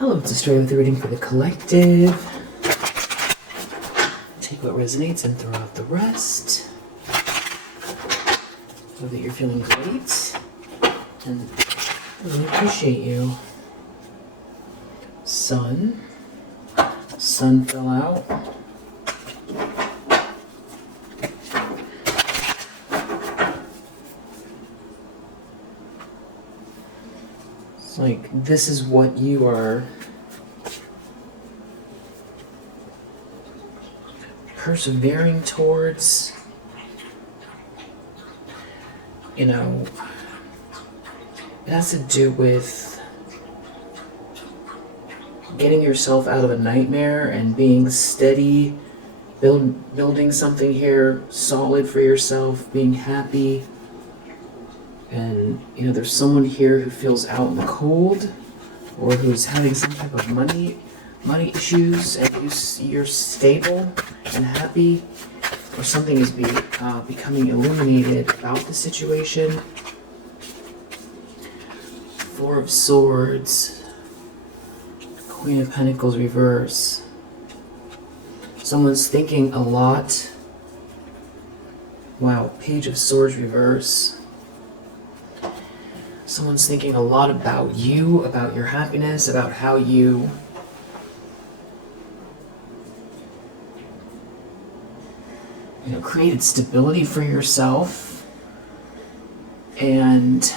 Hello, it's Australia with a reading for the collective. Take what resonates and throw out the rest. Know that you're feeling great and I really appreciate you. Sun fell out. It's like this is what you are persevering towards. You know, it has to do with getting yourself out of a nightmare and being steady, building something here solid for yourself, being happy. And, you know, there's someone here who feels out in the cold or who's having some type of money issues, and you're stable and happy, or something is becoming illuminated about the situation. Four of Swords, Queen of Pentacles reverse. Someone's thinking a lot. Wow, Page of Swords reverse. Someone's thinking a lot about you, about your happiness, about how you created stability for yourself. And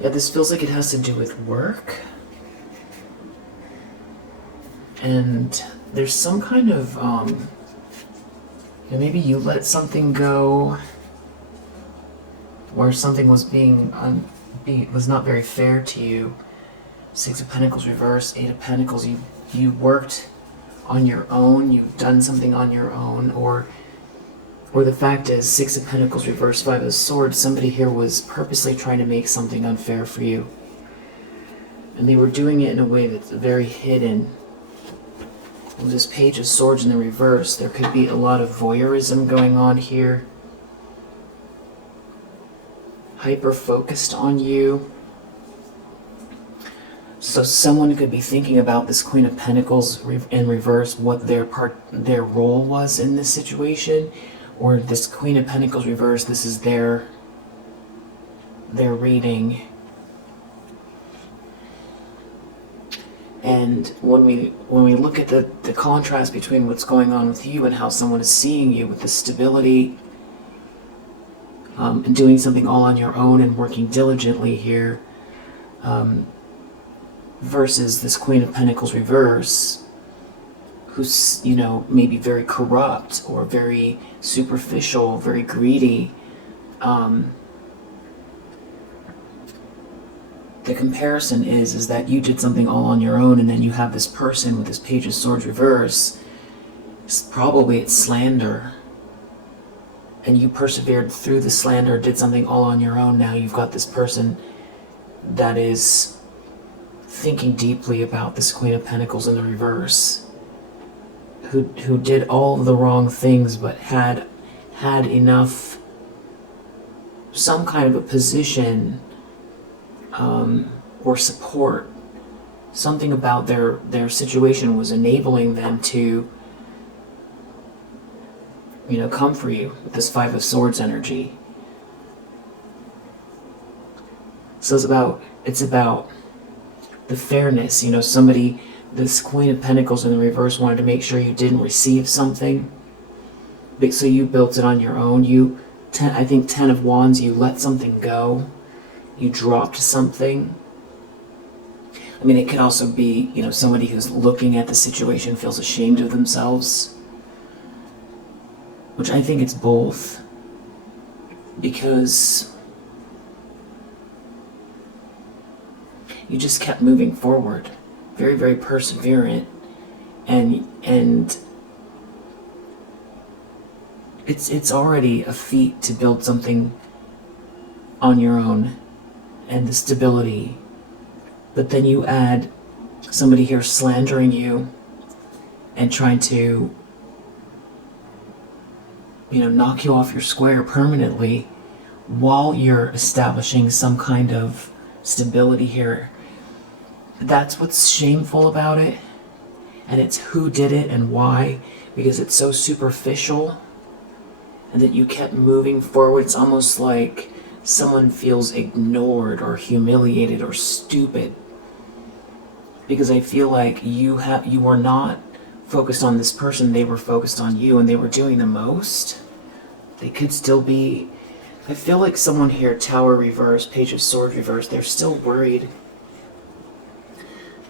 yeah, this feels like it has to do with work. And there's some kind of, maybe you let something go where something was was not very fair to you. Six of Pentacles reverse, Eight of Pentacles, you worked on your own, you've done something on your own, or the fact is, Six of Pentacles reverse, Five of Swords, somebody here was purposely trying to make something unfair for you. And they were doing it in a way that's very hidden. With this Page of Swords in the reverse, there could be a lot of voyeurism going on here. Hyper-focused on you. So someone could be thinking about this Queen of Pentacles in reverse, what their role was in this situation, or this Queen of Pentacles reverse, this is their reading. And when we look at the contrast between what's going on with you and how someone is seeing you with the stability, and doing something all on your own and working diligently here, versus this Queen of Pentacles reverse, who's, maybe very corrupt or very superficial, very greedy. The comparison is that you did something all on your own, and then you have this person with this Page of Swords reverse. Probably it's slander. And you persevered through the slander, did something all on your own. Now you've got this person that is thinking deeply about this Queen of Pentacles in the reverse, who did all the wrong things, but had enough, some kind of a position, or support. Something about their situation was enabling them to, come for you with this Five of Swords energy. So it's about the fairness. This Queen of Pentacles in the reverse wanted to make sure you didn't receive something, so you built it on your own. I think Ten of Wands, you let something go. You dropped something. I mean, it could also be, somebody who's looking at the situation feels ashamed of themselves, which I think it's both, because you just kept moving forward, very, very perseverant, and it's already a feat to build something on your own and the stability, but then you add somebody here slandering you and trying to knock you off your square permanently while you're establishing some kind of stability here. That's what's shameful about it. And it's who did it and why, because it's so superficial and that you kept moving forward. It's almost like someone feels ignored or humiliated or stupid, because I feel like you were not focused on this person, they were focused on you, and they were doing the most. They could still be. I feel like someone here, Tower reverse, Page of Swords reverse, they're still worried.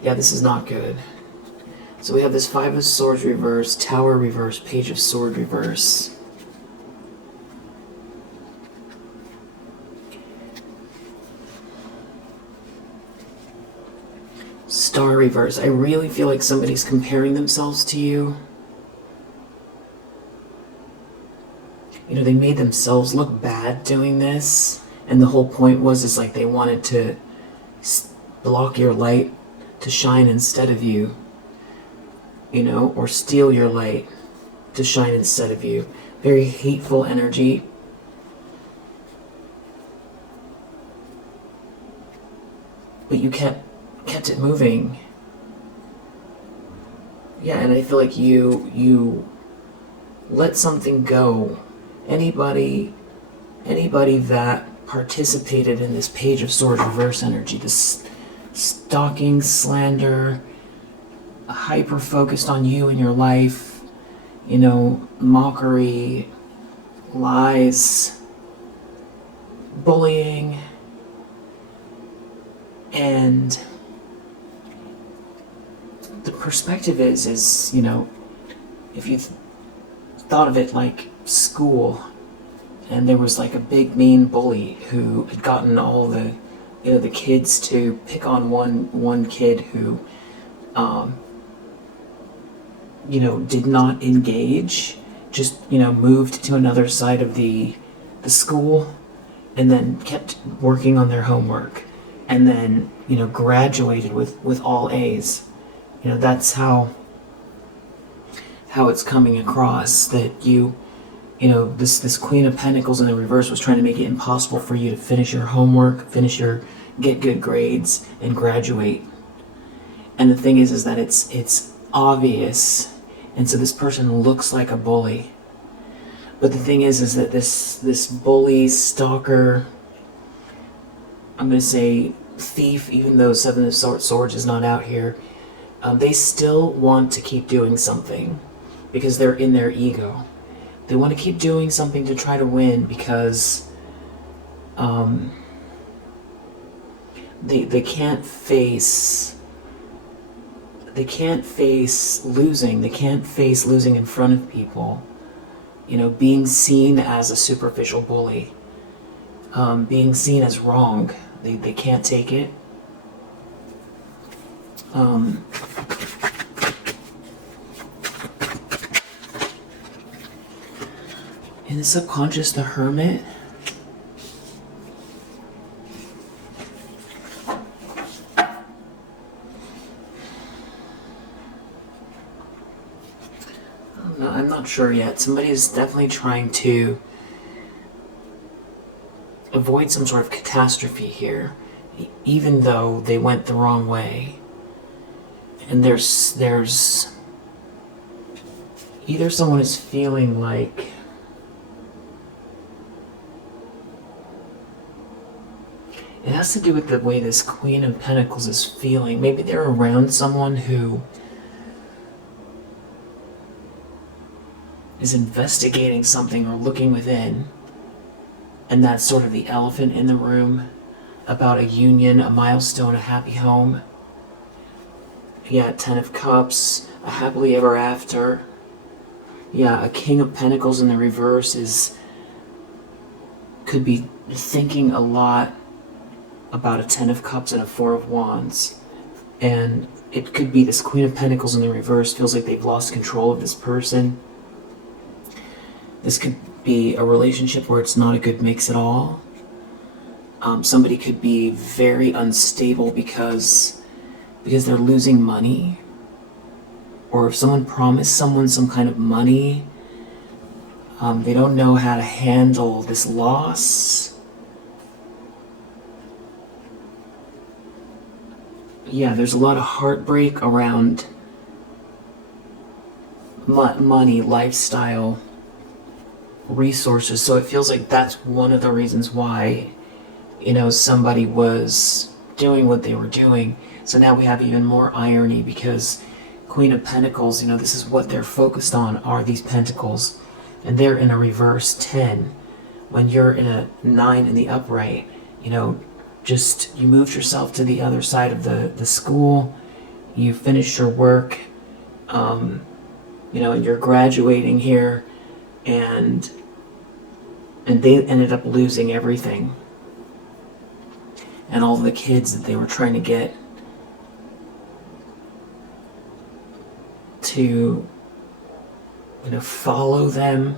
Yeah, this is not good. So we have this Five of Swords reverse, Tower reverse, Page of Swords reverse. Star reverse. I really feel like somebody's comparing themselves to you. You know, they made themselves look bad doing this, and the whole point was, is like they wanted to block your light to shine instead of you, you know, or steal your light to shine instead of you. Very hateful energy. But you kept it moving. Yeah, and I feel like you let something go. Anybody that participated in this Page of Swords reverse energy, this stalking, slander, hyper focused on you and your life, you know, mockery, lies, bullying, and the perspective is, you know, if you thought of it like school, and there was like a big mean bully who had gotten all the, you know, the kids to pick on one kid who, you know, did not engage, just, you know, moved to another side of the school, and then kept working on their homework, and then, you know, graduated with all A's. You know, that's how it's coming across, that you know, this Queen of Pentacles in the reverse was trying to make it impossible for you to finish your homework, get good grades, and graduate. And the thing is that it's obvious, and so this person looks like a bully. But the thing is that this bully, stalker, I'm going to say thief, even though Seven of Swords is not out here, they still want to keep doing something because they're in their ego. They want to keep doing something to try to win because they can't face losing. They can't face losing in front of people. You know, being seen as a superficial bully, being seen as wrong. They can't take it. In the subconscious, the Hermit. I'm not sure yet. Somebody is definitely trying to avoid some sort of catastrophe here, even though they went the wrong way. And there's either someone is feeling like it has to do with the way this Queen of Pentacles is feeling. Maybe they're around someone who is investigating something or looking within, and that's sort of the elephant in the room about a union, a milestone, a happy home. Yeah, Ten of Cups, a happily ever after. Yeah, a King of Pentacles in the reverse could be thinking a lot about a Ten of Cups and a Four of Wands. And it could be this Queen of Pentacles in the reverse feels like they've lost control of this person. This could be a relationship where it's not a good mix at all. Somebody could be very unstable because they're losing money. Or if someone promised someone some kind of money, they don't know how to handle this loss. yeah, there's a lot of heartbreak around money, lifestyle, resources. So it feels like that's one of the reasons why, you know, somebody was doing what they were doing. So now we have even more irony because Queen of Pentacles, you know, this is what they're focused on, are these pentacles. And they're in a reverse 10. When you're in a 9 in the upright, you know, just you moved yourself to the other side of the school, you finished your work, you know, and you're graduating here, and they ended up losing everything. And all the kids that they were trying to get to, you know, follow them,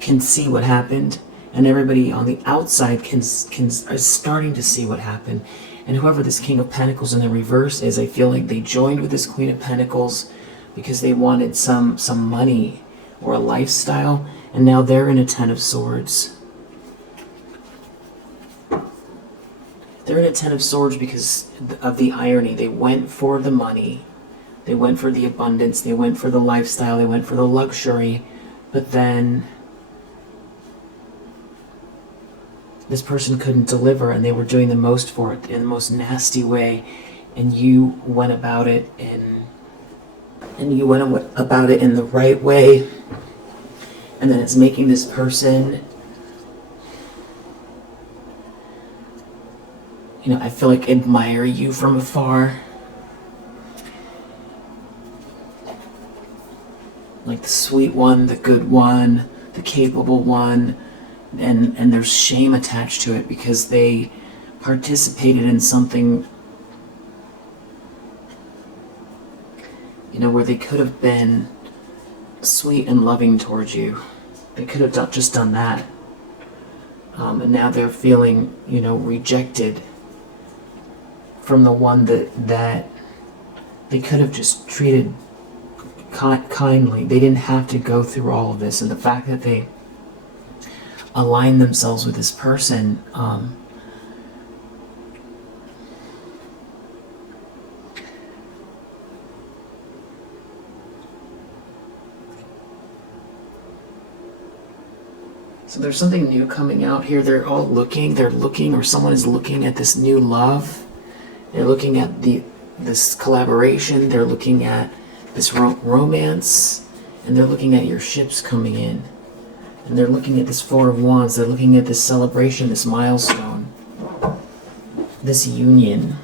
can see what happened, and everybody on the outside is starting to see what happened. And whoever this King of Pentacles in the reverse is, I feel like they joined with this Queen of Pentacles because they wanted some money or a lifestyle, and now they're in a 10 of Swords. They're in a 10 of Swords because of the irony. They went for the money, they went for the abundance, they went for the lifestyle, they went for the luxury, but then this person couldn't deliver, and they were doing the most for it in the most nasty way, and you went about it in the right way, and then it's making this person, you know, I feel like admire you from afar. Like the sweet one, the good one, the capable one, and there's shame attached to it because they participated in something, you know, where they could have been sweet and loving towards you. They could have just done that. And now they're feeling, you know, rejected from the one that they could have just treated kindly. They didn't have to go through all of this. And the fact that they aligned themselves with this person, so there's something new coming out here. They're looking, or someone is looking at this new love. They're looking at this collaboration. They're looking at this romance, and they're looking at your ships coming in. And they're looking at this Four of Wands. They're looking at this celebration, this milestone, this union.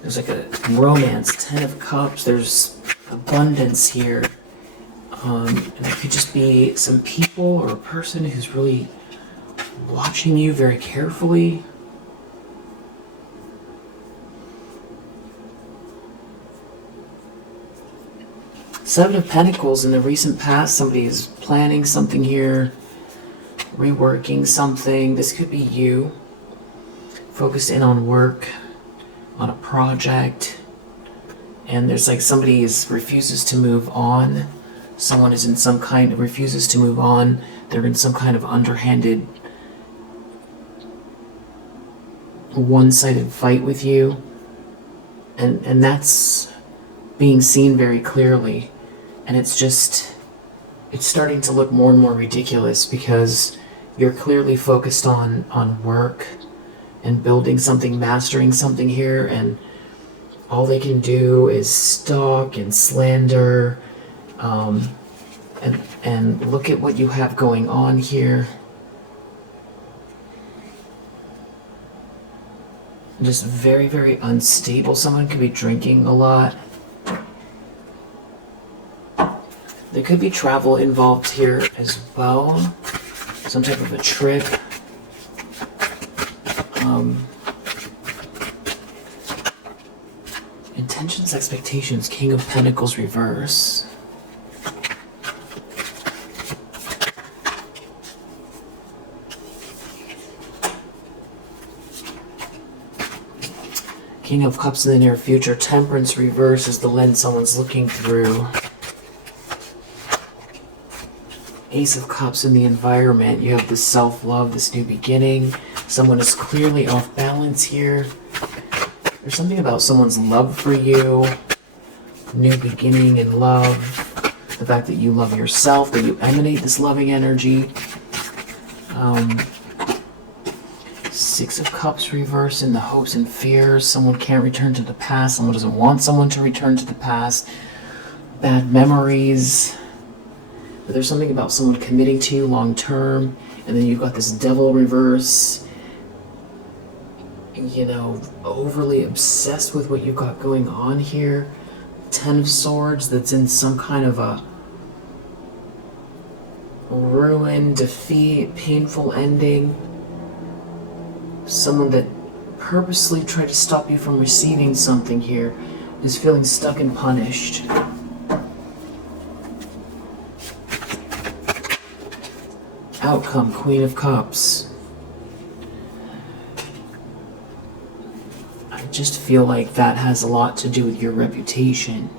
There's like a romance, 10 of Cups. There's abundance here. And it could just be some people or a person who's really watching you very carefully. Seven of Pentacles. In the recent past, somebody is planning something here, reworking something. This could be you, focused in on work, on a project, and there's like somebody refuses to move on. Someone is in some kind of refuses to move on. They're in some kind of underhanded, one-sided fight with you, and that's being seen very clearly. And it's starting to look more and more ridiculous because you're clearly focused on work and building something, mastering something here, and all they can do is stalk and slander, and look at what you have going on here. Just very, very unstable. Someone could be drinking a lot. There could be travel involved here as well. Some type of a trip. Intentions, expectations, King of Pentacles reverse. King of Cups in the near future. Temperance reverse is the lens someone's looking through. Ace of Cups in the environment. You have this self-love, this new beginning. Someone is clearly off balance here. There's something about someone's love for you, new beginning in love, the fact that you love yourself, that you emanate this loving energy. Six of Cups reversed in the hopes and fears. Someone can't return to the past. Someone doesn't want someone to return to the past. Bad memories. But there's something about someone committing to you long term. And then you've got this Devil reverse. You know, overly obsessed with what you've got going on here. Ten of Swords that's in some kind of a ruin, defeat, painful ending. Someone that purposely tried to stop you from receiving something here is feeling stuck and punished. Outcome, Queen of Cups. I just feel like that has a lot to do with your reputation.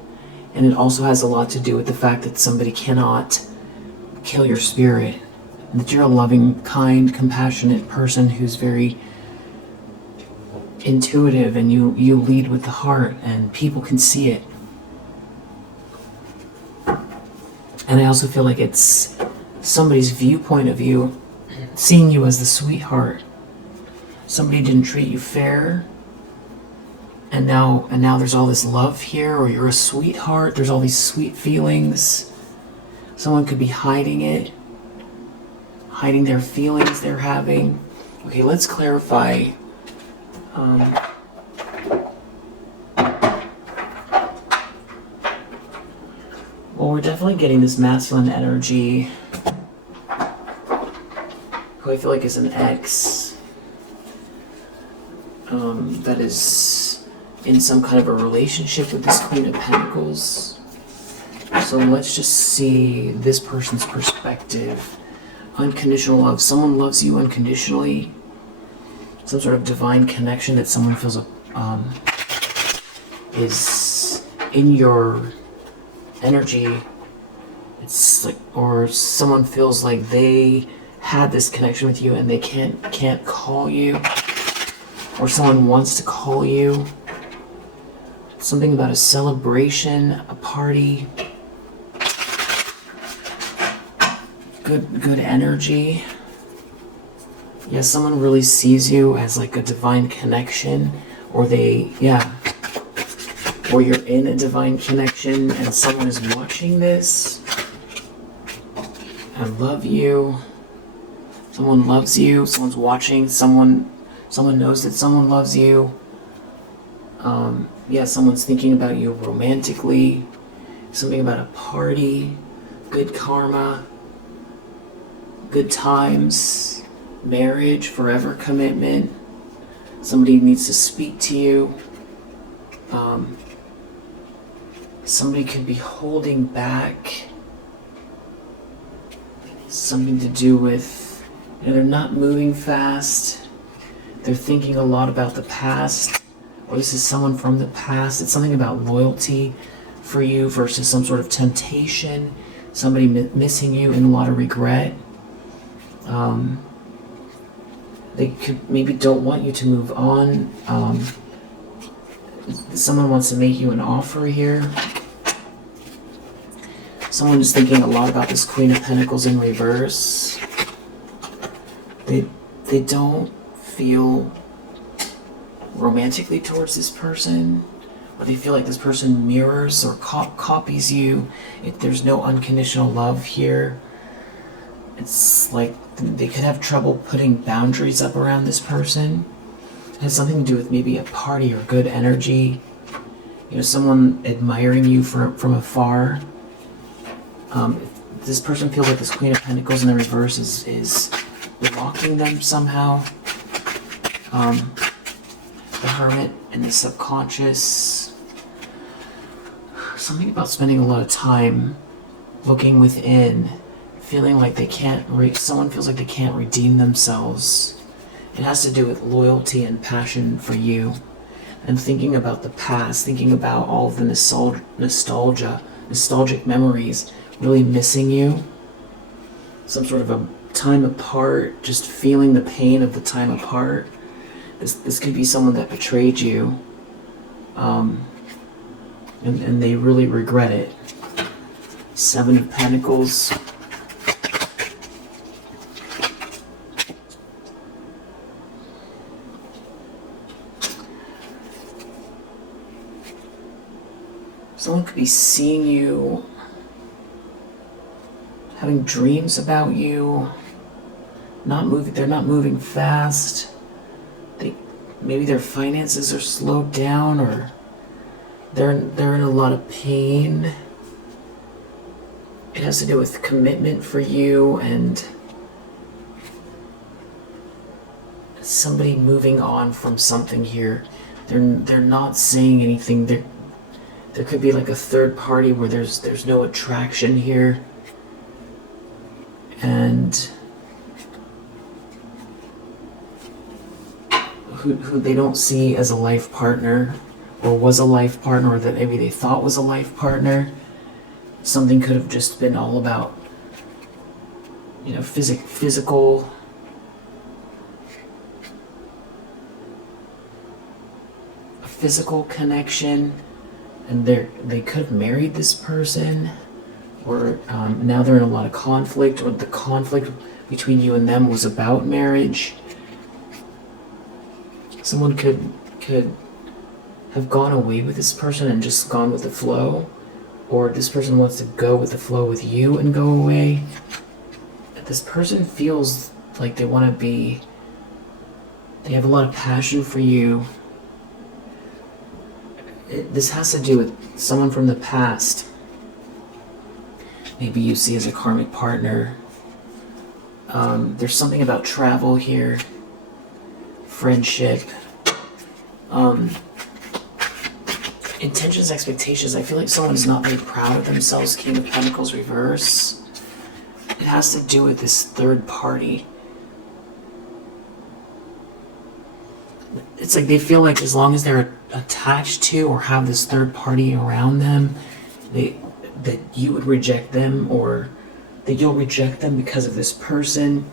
And it also has a lot to do with the fact that somebody cannot kill your spirit. That you're a loving, kind, compassionate person who's very intuitive, and you lead with the heart, and people can see it. And I also feel like it's somebody's viewpoint of you, seeing you as the sweetheart. Somebody didn't treat you fair, and now there's all this love here, or you're a sweetheart, there's all these sweet feelings. Someone could be hiding it, hiding their feelings they're having. Okay, let's clarify. Well, we're definitely getting this masculine energy, who I feel like is an ex, that is in some kind of a relationship with this Queen of Pentacles. So let's just see this person's perspective. Unconditional love. Someone loves you unconditionally. Some sort of divine connection that someone feels is in your energy. It's like, or someone feels like they had this connection with you and they can't call you, or someone wants to call you. Something about a celebration, a party. Good energy. Yeah, someone really sees you as like a divine connection, or or you're in a divine connection and someone is watching this. I love you. Someone loves you. Someone's watching. Someone knows that someone loves you. Yeah, someone's thinking about you romantically. Something about a party. Good karma. Good times. Marriage, forever commitment. Somebody needs to speak to you. Somebody could be holding back. Something to do with, they're not moving fast. They're thinking a lot about the past. Or this is someone from the past. It's something about loyalty for you versus some sort of temptation. Somebody missing you and a lot of regret. They could maybe don't want you to move on. Someone wants to make you an offer here. Someone is thinking a lot about this Queen of Pentacles in reverse. They don't feel romantically towards this person, or they feel like this person mirrors or copies you. There's no unconditional love here. It's like they could have trouble putting boundaries up around this person. It has something to do with maybe a party or good energy. Someone admiring you from afar. If this person feels like this Queen of Pentacles in the reverse is blocking them somehow. The Hermit and the subconscious. Something about spending a lot of time looking within, feeling like they can't, someone feels like they can't redeem themselves. It has to do with loyalty and passion for you. And thinking about the past, thinking about all of the nostalgic memories, really missing you. Some sort of time apart, just feeling the pain of the time apart. This could be someone that betrayed you, and they really regret it. 7 of Pentacles. Someone could be seeing you, having dreams about you, they're not moving fast. Maybe their finances are slowed down, or they're in a lot of pain. It has to do with commitment for you and somebody moving on from something here. They're not saying anything. There could be like a third party where there's no attraction here, and who they don't see as a life partner, or was a life partner, or that maybe they thought was a life partner. Something could have just been all about, physical. A physical connection, and they could have married this person, or now they're in a lot of conflict, or the conflict between you and them was about marriage. Someone could have gone away with this person and just gone with the flow, or this person wants to go with the flow with you and go away. This person feels like they have a lot of passion for you. This has to do with someone from the past. Maybe you see as a karmic partner. There's something about travel here. Friendship. Intentions, expectations. I feel like someone's not very proud of themselves. King of Pentacles reverse. It has to do with this third party. It's like they feel like as long as they're attached to or have this third party around them, that you would reject them, or that you'll reject them because of this person,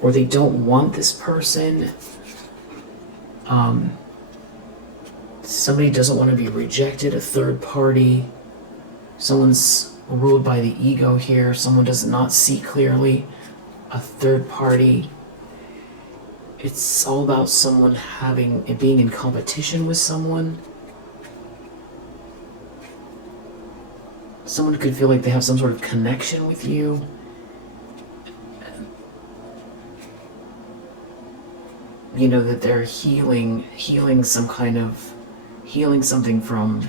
or they don't want this person. Somebody doesn't want to be rejected, a third party. Someone's ruled by the ego here. Someone does not see clearly, a third party. It's all about someone being in competition with someone. Someone could feel like they have some sort of connection with you. That they're healing something from.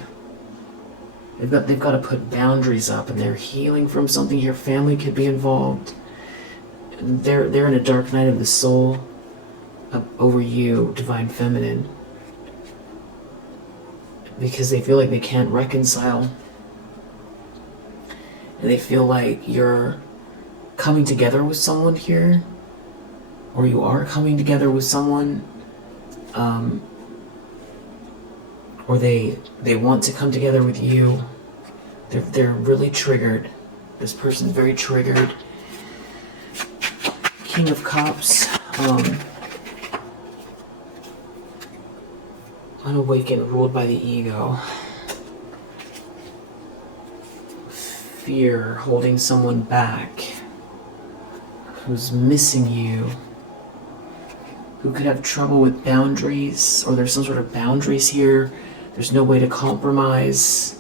They've got to put boundaries up, and they're healing from something. Your family could be involved. They're in a dark night of the soul over you, Divine Feminine, because they feel like they can't reconcile, and they feel like you're coming together with someone here, or you are coming together with someone, or they want to come together with you. They're really triggered. This person's very triggered. King of Cups. Unawakened, ruled by the ego. Fear, holding someone back. Who's missing you. Who could have trouble with boundaries, or there's some sort of boundaries here. There's no way to compromise.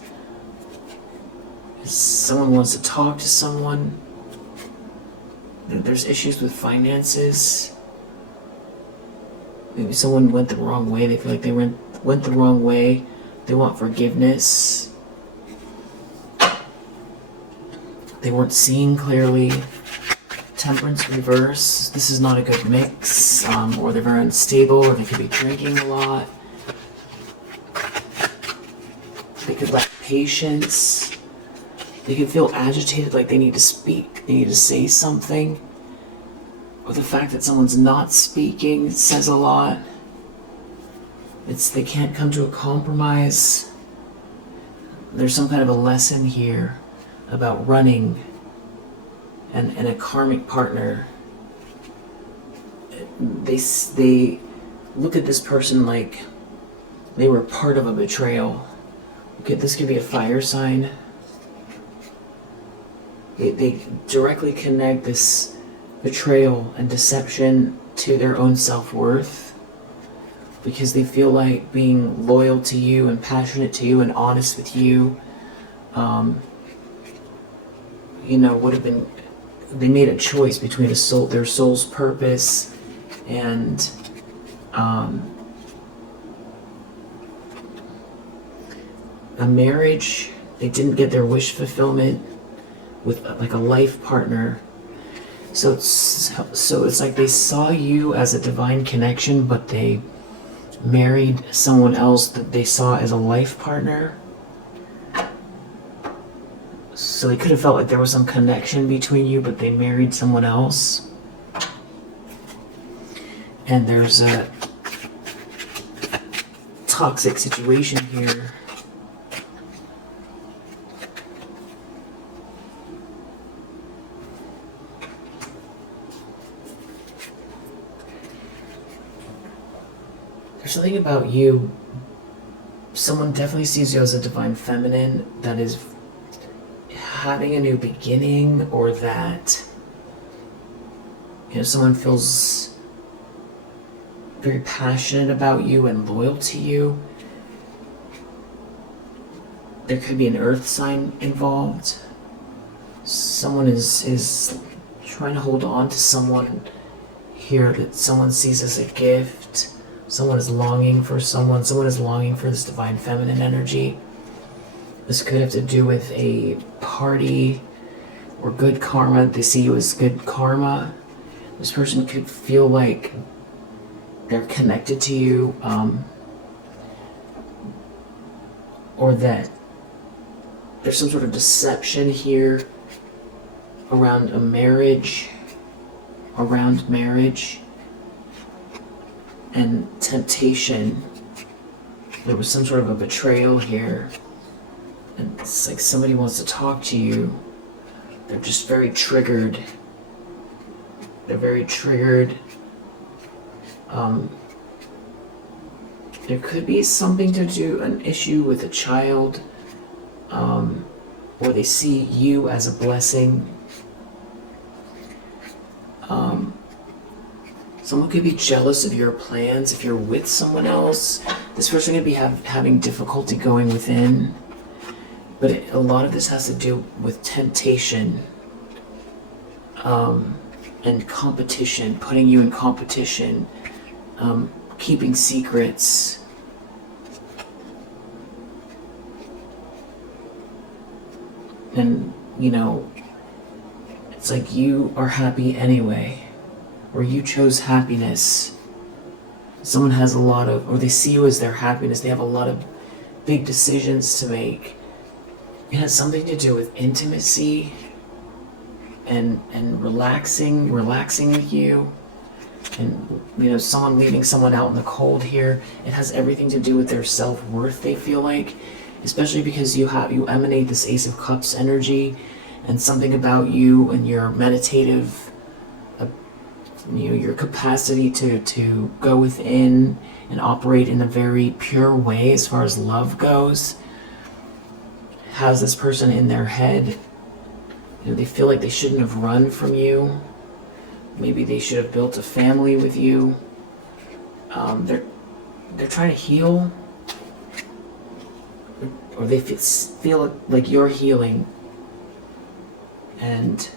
Someone wants to talk to someone. There's issues with finances. Maybe someone went the wrong way. They feel like they went the wrong way. They want forgiveness. They weren't seeing clearly. Temperance reverse. This is not a good mix. Or they're very unstable, or they could be drinking a lot. They could lack patience. They could feel agitated, like they need to speak. They need to say something. Or the fact that someone's not speaking says a lot. They can't come to a compromise. There's some kind of a lesson here about running and a karmic partner they look at this person like they were part of a betrayal. Okay, this could be a fire sign. They directly connect this betrayal and deception to their own self-worth, because they feel like being loyal to you and passionate to you and honest with you, would have been, they made a choice between their soul's purpose and a marriage. They didn't get their wish fulfillment with like a life partner. So it's like they saw you as a divine connection, but they married someone else that they saw as a life partner. So they could have felt like there was some connection between you, but they married someone else. And there's a toxic situation here. There's something about you, someone definitely sees you as a divine feminine that is having a new beginning, or that, someone feels very passionate about you and loyal to you. There could be an earth sign involved. Someone is trying to hold on to someone here that someone sees as a gift. Someone is longing for someone is longing for this divine feminine energy. This could have to do with a party or good karma. They see you as good karma. This person could feel like they're connected to you, or that there's some sort of deception here around marriage and temptation. There was some sort of a betrayal here, and it's like somebody wants to talk to you. They're just very triggered. There could be something to do, an issue with a child, or they see you as a blessing. Someone could be jealous of your plans if you're with someone else. This person could be having difficulty going within. But a lot of this has to do with temptation, and competition, putting you in competition, keeping secrets. And, it's like you are happy anyway, or you chose happiness. Someone has or they see you as their happiness. They have a lot of big decisions to make. It has something to do with intimacy and relaxing with you. And, someone leaving someone out in the cold here. It has everything to do with their self-worth, they feel like. Especially because you emanate this Ace of Cups energy, and something about you and your meditative, your capacity to go within and operate in a very pure way as far as love goes, has this person in their head. They feel like they shouldn't have run from you. Maybe they should have built a family with you. They're trying to heal, or they feel like you're healing, and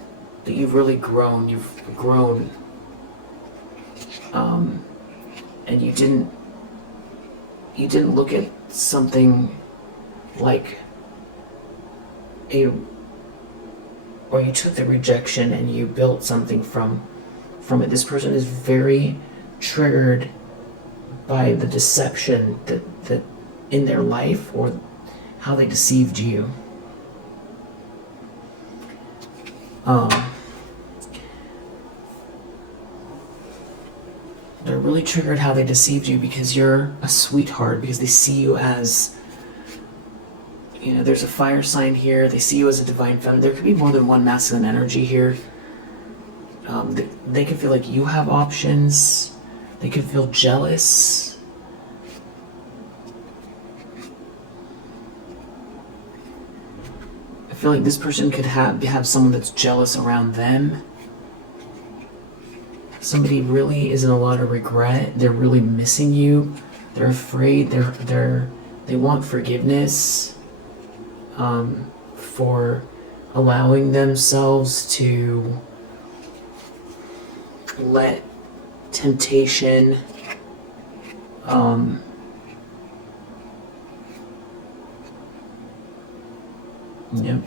that you've really grown. You've grown, and you didn't look at something like or you took the rejection and you built something from it. This person is very triggered by the deception that in their life, or how they deceived you. They're really triggered how they deceived you because you're a sweetheart, because they see you as, there's a fire sign here. They see you as a divine feminine. There could be more than one masculine energy here. They can feel like you have options. They can feel jealous. I feel like this person could have someone that's jealous around them. Somebody really is in a lot of regret. They're really missing you. They're afraid. They want forgiveness for allowing themselves to let temptation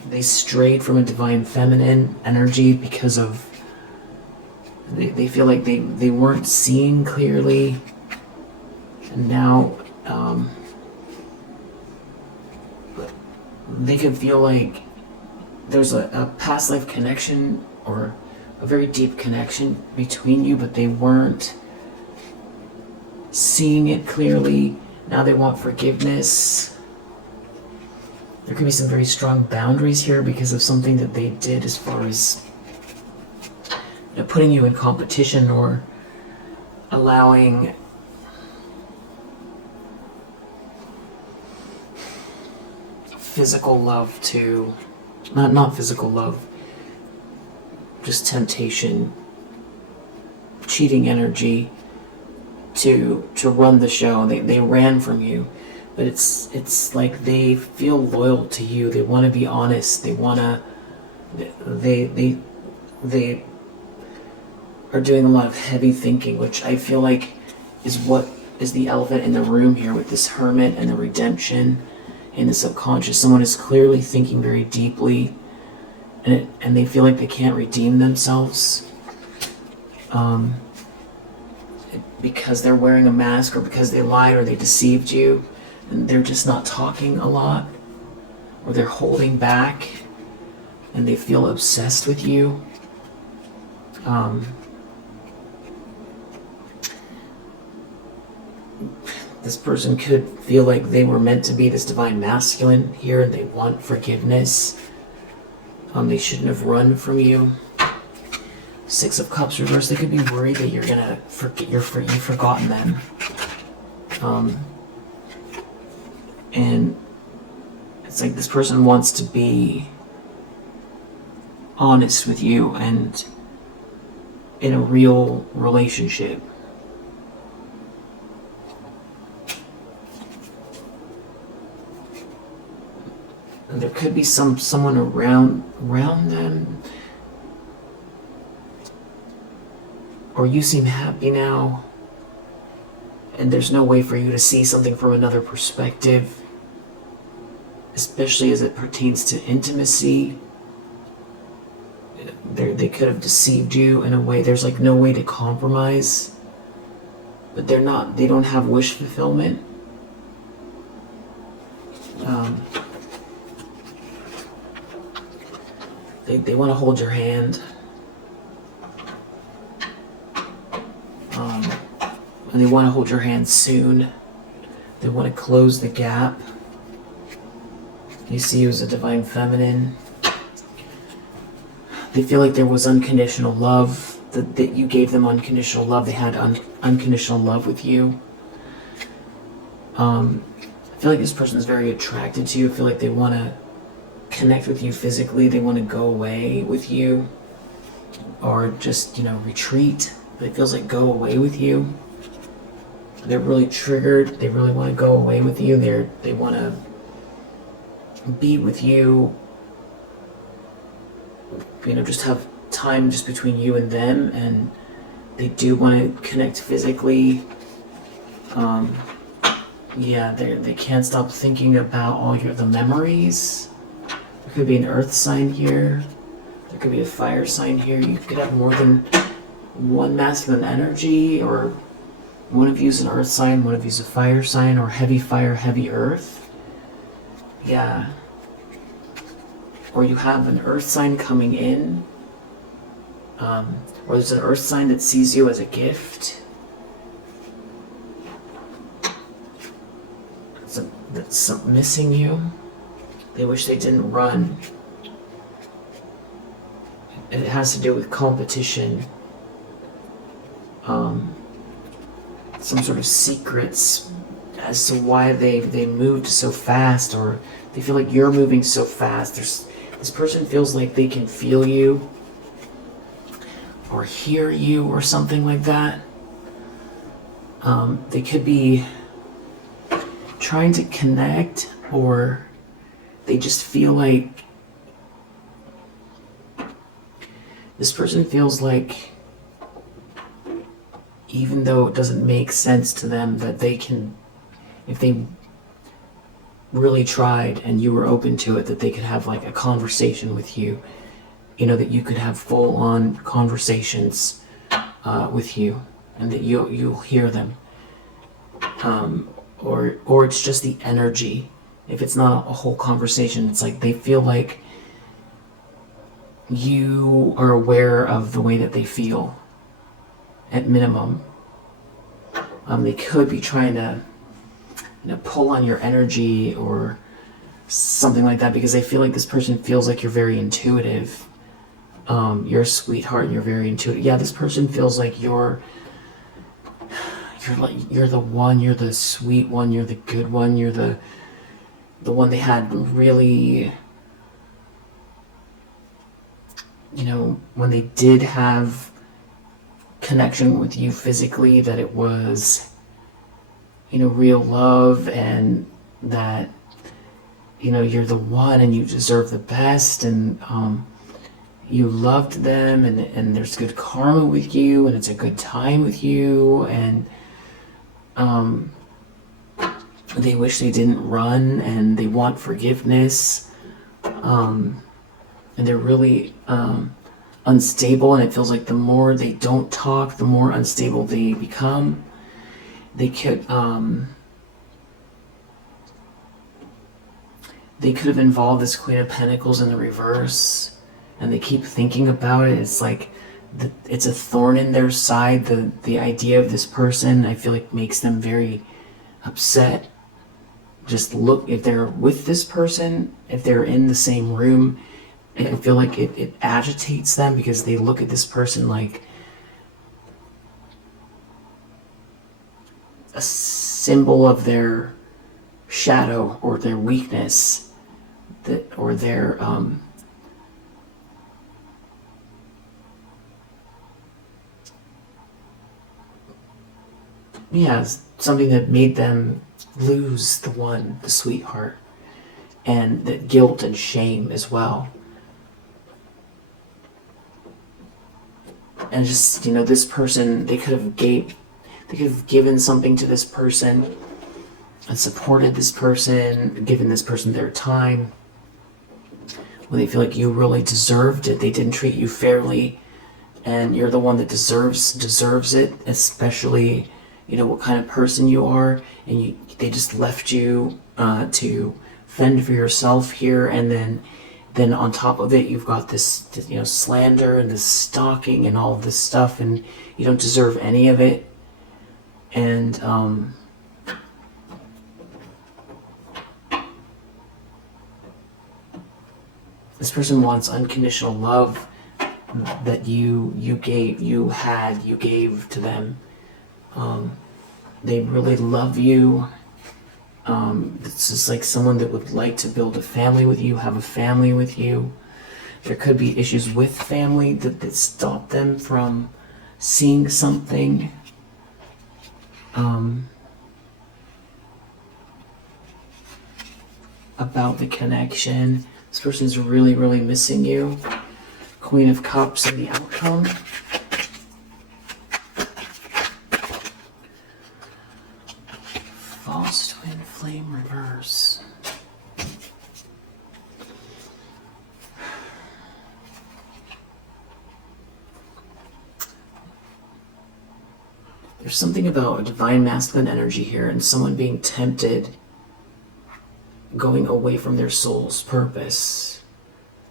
they strayed from a divine feminine energy because of they feel like they weren't seeing clearly, and now they can feel like there's a past life connection or a very deep connection between you, but they weren't seeing it clearly. Now they want forgiveness. There could be some very strong boundaries here because of something that they did as far as putting you in competition or allowing physical love to not physical love, just temptation, cheating energy to run the show. They ran from you, but it's like they feel loyal to you. They want to be honest. They are doing a lot of heavy thinking, which I feel like is what is the elephant in the room here with this hermit and the redemption in the subconscious. Someone is clearly thinking very deeply, and they feel like they can't redeem themselves because they're wearing a mask, or because they lied or they deceived you, and they're just not talking a lot, or they're holding back, and they feel obsessed with you. This person could feel like they were meant to be this divine masculine here, and they want forgiveness. They shouldn't have run from you. Six of Cups reversed. They could be worried that you're gonna forget you've forgotten them. And it's like this person wants to be honest with you and in a real relationship. And there could be someone around them, or you seem happy now, and there's no way for you to see something from another perspective, especially as it pertains to intimacy. They could have deceived you in a way. There's like no way to compromise, but they don't have wish fulfillment. They want to hold your hand. And they want to hold your hand soon. They want to close the gap. You see you as a divine feminine. They feel like there was unconditional love, that you gave them unconditional love. They had unconditional love with you. I feel like this person is very attracted to you. I feel like they want to connect with you physically. They want to go away with you, or just retreat, but it feels like go away with you. They're really triggered. They really want to go away with you. They want to be with you, just have time just between you and them, and they do want to connect physically. They can't stop thinking about all the memories. There could be an earth sign here. There could be a fire sign here. You could have more than one masculine energy, or one of you is an earth sign, one of you is a fire sign, or heavy fire, heavy earth. Yeah. Or you have an earth sign coming in, or there's an earth sign that sees you as a gift. That's missing you. They wish they didn't run. it has to do with competition, some sort of secrets as to why they moved so fast, or they feel like you're moving so fast. This person feels like they can feel you or hear you or something like that. They could be trying to connect, or they just feel like this person feels like, even though it doesn't make sense to them, that they can, if they really tried and you were open to it, that they could have like a conversation with you, that you could have full-on conversations with you, and that you'll hear them, or it's just the energy. If it's not a whole conversation, it's like they feel like you are aware of the way that they feel, at minimum. They could be trying to pull on your energy or something like that, because they feel like this person feels like you're very intuitive. You're a sweetheart and you're very intuitive. Yeah, this person feels like you're the one, you're the sweet one, you're the good one, you're the one they had really, when they did have connection with you physically, that it was, real love, and that, you're the one and you deserve the best, and you loved them, and there's good karma with you, and it's a good time with you, and they wish they didn't run, and they want forgiveness, and they're really unstable, and it feels like the more they don't talk, the more unstable they become. They could have involved this Queen of Pentacles in the reverse, and they keep thinking about it. It's like it's a thorn in their side. The idea of this person, I feel like, makes them very upset. Just look, if they're with this person, if they're in the same room, I feel like it agitates them, because they look at this person like a symbol of their shadow or their weakness, or their something that made them lose the sweetheart, and that guilt and shame as well. And just, this person, they could have given something to this person and supported this person, given this person their time, when they feel like you really deserved it. They didn't treat you fairly, and you're the one that deserves it, especially, what kind of person you are, and they just left you to fend for yourself here, and then on top of it, you've got this slander and this stalking and all of this stuff, and you don't deserve any of it. And this person wants unconditional love that you gave to them. They really love you. It's just like someone that would like to build a family with you, have a family with you. There could be issues with family that stop them from seeing something. About the connection. This person's really, really missing you. Queen of Cups and the outcome. False twin flame reverse. There's something about a divine masculine energy here, and someone being tempted, going away from their soul's purpose,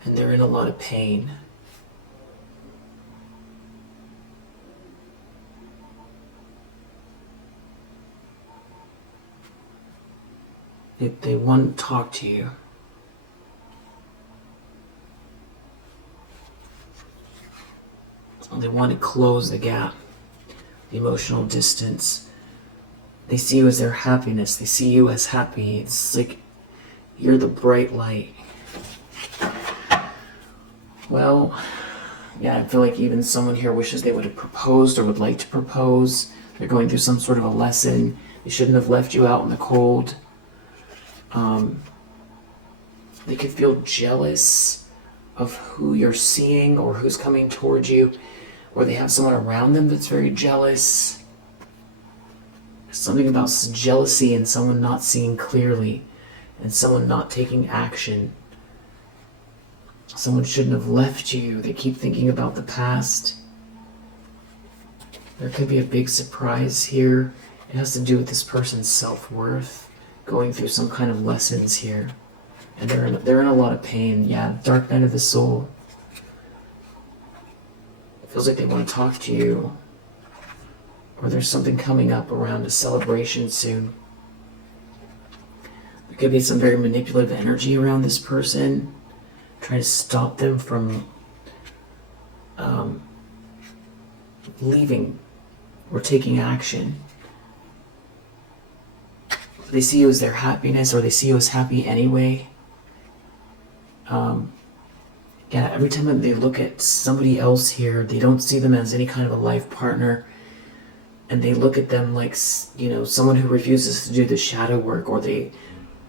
and they're in a lot of pain. They want to talk to you. They want to close the gap, the emotional distance. They see you as their happiness. They see you as happy. It's like you're the bright light. Well, yeah, I feel like even someone here wishes they would have proposed or would like to propose. They're going through some sort of a lesson. They shouldn't have left you out in the cold. They could feel jealous of who you're seeing or who's coming towards you, or they have someone around them that's very jealous. Something about jealousy and someone not seeing clearly and someone not taking action. Someone shouldn't have left you. They keep thinking about the past. There could be a big surprise here. It has to do with this person's self-worth, going through some kind of lessons here. And they're in a lot of pain. Yeah, dark night of the soul. It feels like they want to talk to you. Or there's something coming up around a celebration soon. There could be some very manipulative energy around this person, trying to stop them from leaving or taking action. They see you as their happiness, or they see you as happy anyway. Yeah, every time that they look at somebody else here, they don't see them as any kind of a life partner, and they look at them like, you know, someone who refuses to do the shadow work, or they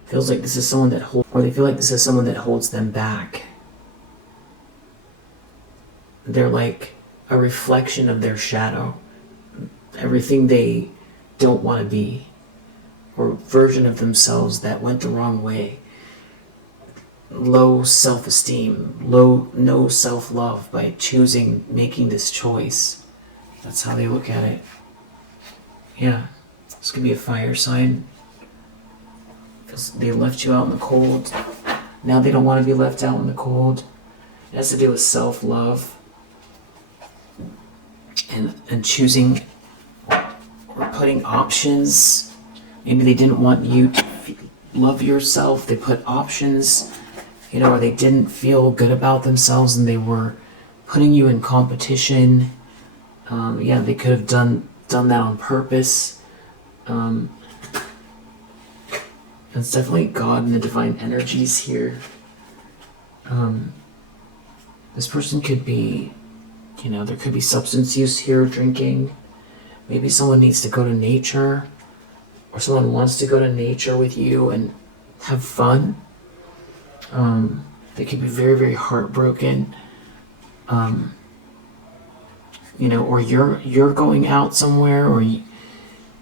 feels like this is someone that they feel like this is someone that holds them back. They're like a reflection of their shadow, everything they don't want to be, or version of themselves that went the wrong way. Low self-esteem, no self-love by making this choice. That's how they look at it. Yeah, this could be a fire sign. Because they left you out in the cold. Now they don't want to be left out in the cold. It has to do with self-love and choosing or putting options. Maybe they didn't want you to love yourself. They put options, you know, or they didn't feel good about themselves and they were putting you in competition. Yeah, they could have done that on purpose. It's definitely God and the divine energies here. This person could be, you know, there could be substance use here, drinking. Maybe someone needs to go to nature, or someone wants to go to nature with you and have fun. They could be very, very heartbroken. You know, or you're going out somewhere, or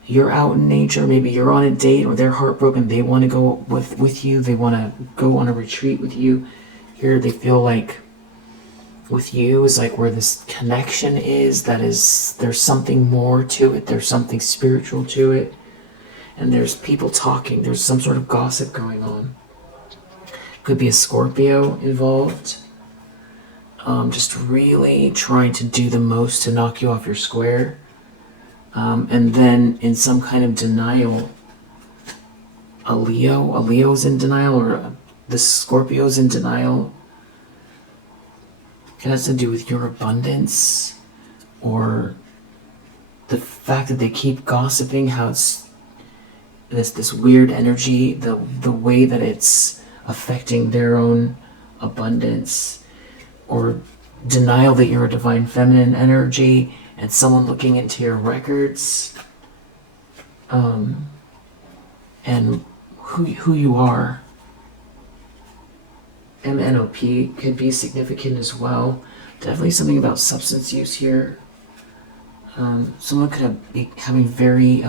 you're out in nature. Maybe you're on a date, or they're heartbroken. They want to go with you. They want to go on a retreat with you. Here, they feel like with you is like where this connection is. There's something more to it. There's something spiritual to it. And there's people talking. There's some sort of gossip going on. Could be a Scorpio involved. Just really trying to do the most to knock you off your square. And then in some kind of denial, a Leo's in denial, or the Scorpio's in denial. It has to do with your abundance, or the fact that they keep gossiping, how it's this weird energy, the way that it's affecting their own abundance, or denial that you're a divine feminine energy, and someone looking into your records, and who you are. MNOP could be significant as well. Definitely something about substance use here. Someone could be having very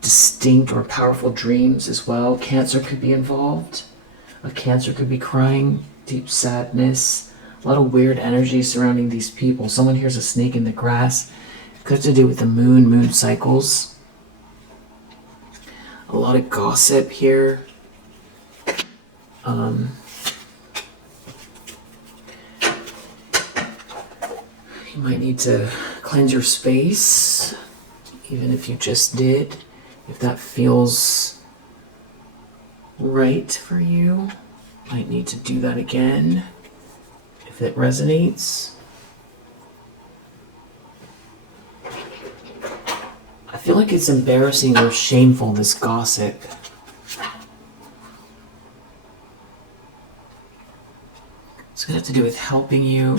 distinct or powerful dreams as well. Cancer could be involved. A Cancer could be crying, deep sadness. A lot of weird energy surrounding these people. Someone hears a snake in the grass. It could have to do with the moon cycles. A lot of gossip here. You might need to cleanse your space, even if you just did, if that feels right for you. Might need to do that again if it resonates. feel like it's embarrassing or shameful, this gossip. It's going to have to do with helping you.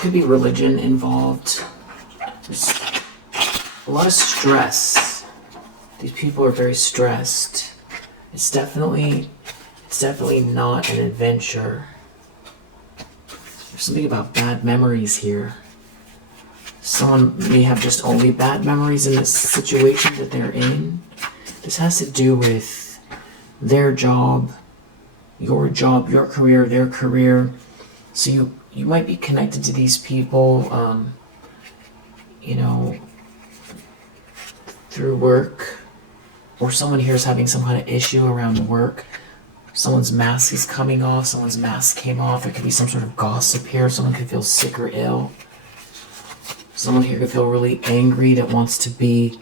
Could be religion involved. There's a lot of stress. These people are very stressed. It's definitely not an adventure. There's something about bad memories here. Someone may have just only bad memories in this situation that they're in. This has to do with their job, your career, their career. So you might be connected to these people, through work, or someone here is having some kind of issue around work. Someone's mask is coming off, someone's mask came off. There could be some sort of gossip here. Someone could feel sick or ill. Someone here could feel really angry that wants to be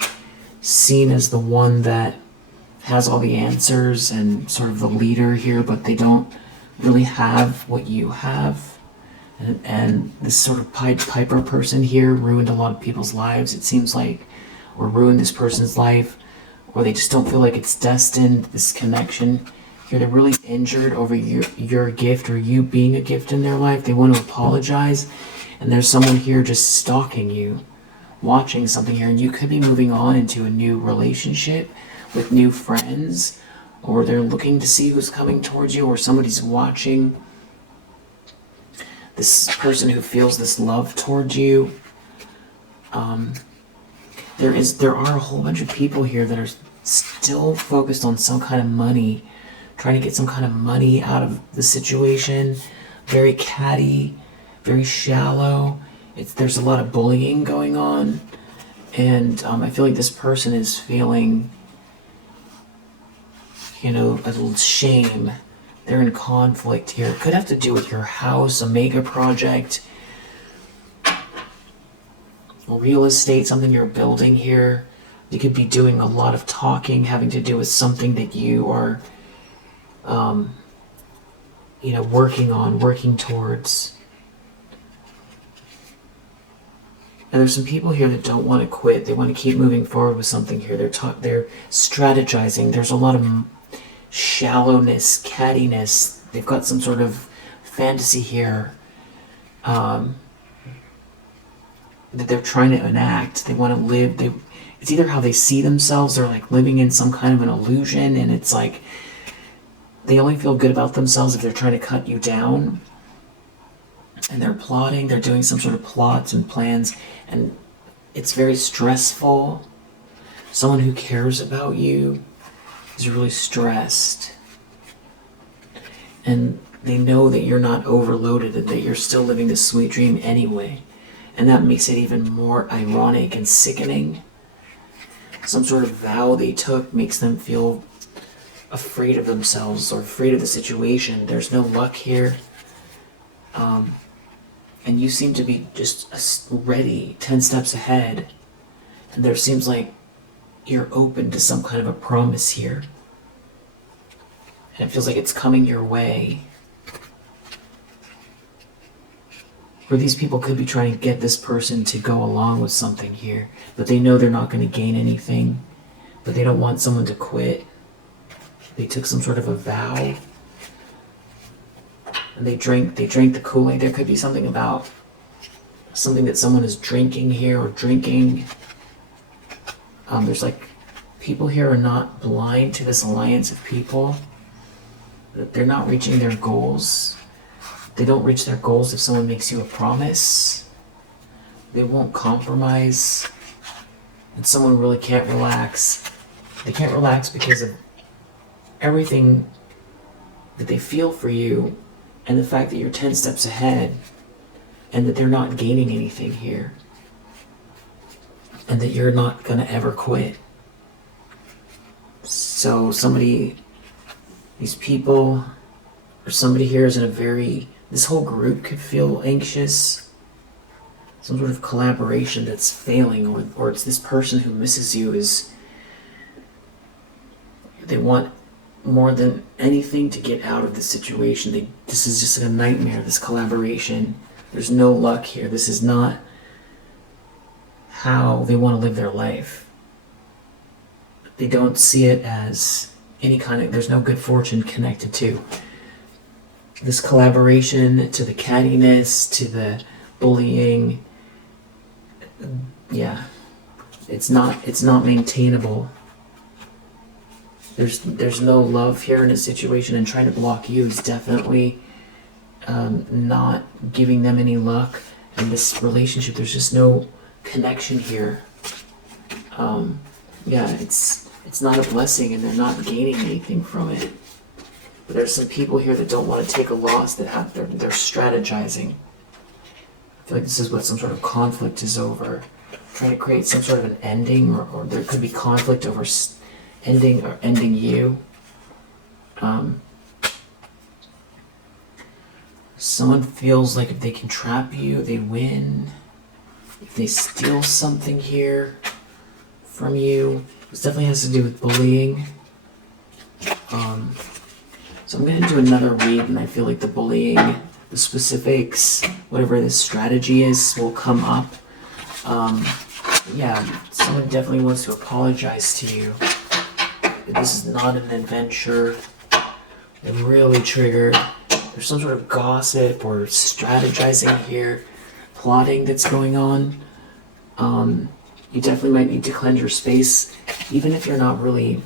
seen as the one that has all the answers and sort of the leader here, but they don't really have what you have. And this sort of Pied Piper person here ruined a lot of people's lives, it seems like, or ruined this person's life, or they just don't feel like it's destined, this connection. Here they're really injured over your gift or you being a gift in their life. They want to apologize, and there's someone here just stalking you, watching something here, and you could be moving on into a new relationship with new friends, or they're looking to see who's coming towards you, or somebody's watching this person who feels this love towards you. There are a whole bunch of people here that are still focused on some kind of money, trying to get some kind of money out of the situation. Very catty, very shallow. There's a lot of bullying going on, and I feel like this person is feeling, a little shame. They're in conflict here. It could have to do with your house, a mega project, real estate, something you're building here. You could be doing a lot of talking, having to do with something that you are, working towards. And there's some people here that don't want to quit. They want to keep moving forward with something here. They're strategizing. There's a lot of shallowness, cattiness. They've got some sort of fantasy here that they're trying to enact. They want to live. It's either how they see themselves, they're like living in some kind of an illusion, and it's like they only feel good about themselves if they're trying to cut you down. And they're plotting, they're doing some sort of plots and plans, and it's very stressful. Someone who cares about you is really stressed, and they know that you're not overloaded and that you're still living this sweet dream anyway, and that makes it even more ironic and sickening. Some sort of vow they took makes them feel afraid of themselves or afraid of the situation. There's no luck here, and you seem to be just ready, 10 steps ahead, and there seems like you're open to some kind of a promise here. And it feels like it's coming your way. Or these people could be trying to get this person to go along with something here, but they know they're not going to gain anything, but they don't want someone to quit. They took some sort of a vow, and they drank the Kool-Aid. There could be something about something that someone is drinking here or drinking. There's like, people here are not blind to this alliance of people. They're not reaching their goals. They don't reach their goals if someone makes you a promise. They won't compromise. And someone really can't relax. They can't relax because of everything that they feel for you, and the fact that you're 10 steps ahead, and that they're not gaining anything here, and that you're not going to ever quit. So these people, or somebody here is in this whole group could feel anxious. Some sort of collaboration that's failing, or it's this person who misses you they want more than anything to get out of the situation. This is just a nightmare, this collaboration. There's no luck here. This is not how they want to live their life. They don't see it as any kind of, there's no good fortune connected to this collaboration, to the cattiness, to the bullying. Yeah, it's not maintainable. There's no love here in a situation, and trying to block you is definitely not giving them any luck. And this relationship, there's just no connection here. Yeah, it's not a blessing, and they're not gaining anything from it. But there's some people here that don't want to take a loss, that have they're strategizing. I feel like this is what some sort of conflict is over, trying to create some sort of an ending, or there could be conflict over ending you. Someone feels like if they can trap you, they win. If they steal something here from you, this definitely has to do with bullying. So I'm going to do another read, and I feel like the bullying, the specifics, whatever this strategy is, will come up. Yeah, someone definitely wants to apologize to you. This is not an adventure. I'm really triggered. There's some sort of gossip or strategizing here, plotting that's going on. You definitely might need to cleanse your space, even if you're not really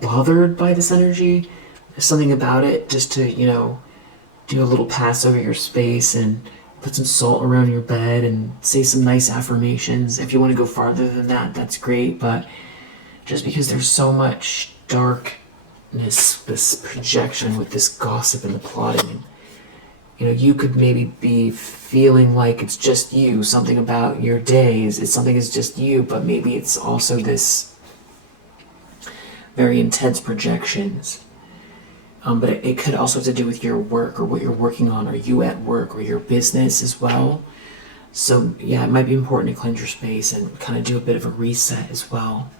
bothered by this energy. There's something about it, just to, do a little pass over your space and put some salt around your bed and say some nice affirmations. If you want to go farther than that, that's great, but just because there's so much darkness, this projection with this gossip and the plotting, and, you could maybe be feeling like it's just you, something about your days, something is just you, but maybe it's also this very intense projections. But it could also have to do with your work, or what you're working on, or you at work, or your business as well. So yeah, it might be important to cleanse your space and kind of do a bit of a reset as well,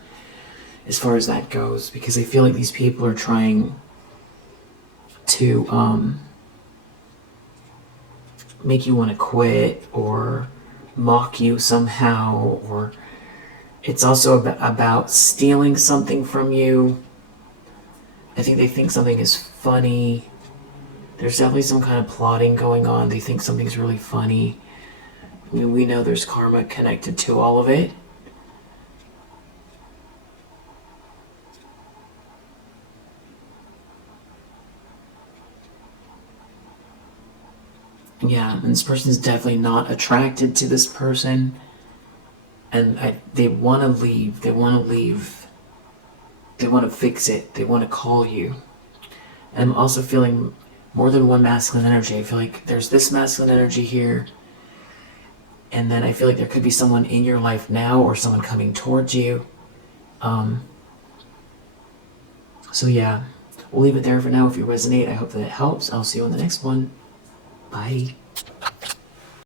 as far as that goes, because I feel like these people are trying to make you want to quit, or mock you somehow, or it's also about stealing something from you. I think they think something is funny. There's definitely some kind of plotting going on. They think something's really funny. I mean, we know there's karma connected to all of it. Yeah, and this person is definitely not attracted to this person. And they want to leave. They want to leave. They want to fix it. They want to call you. And I'm also feeling more than one masculine energy. I feel like there's this masculine energy here. And then I feel like there could be someone in your life now, or someone coming towards you. So yeah, we'll leave it there for now. If you resonate, I hope that it helps. I'll see you on the next one. Bye.